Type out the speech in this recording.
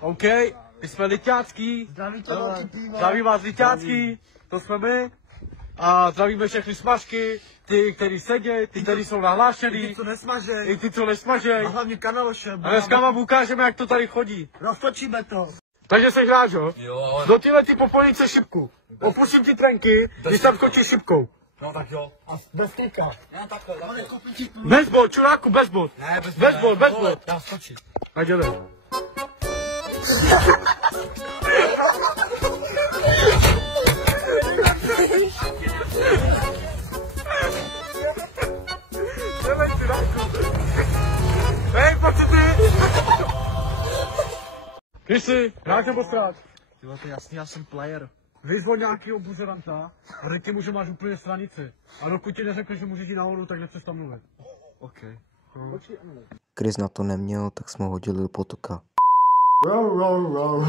OK, my jsme Liťácký. Zdraví vás Liťácký, to jsme my. A zdravíme všechny smažky, ty, kteří sedí, ty, kteří jsou nahlášený. I ty, co nesmažej. A hlavně kanaloše. A dneska vám ukážeme, jak to tady chodí. Roztočíme to. Takže se hráš, jo? Jo. Do tyhle ty popolnice šipku. Opustím ti trenky, když tam skočíš šipkou. No tak jo. A bez klika. Já takhle. Bez bod, čuráku, bez bod. Ne, Bez bod, bez bod. Já skočím. Tak jdeme. Jdeme, čuráku. Hej, pojď ty. Krysy, hrát nebo strát? Jo, to je jasný, já jsem player. Vyzvol nějakýho buzeranta a řekni mu, že máš úplně stranici. A dokud ti neřekli, že můžeš jít nahoru, tak nechceš tam mluvit. OK. Chris na to neměl, tak jsme ho hodili do potoka. Row, row, row.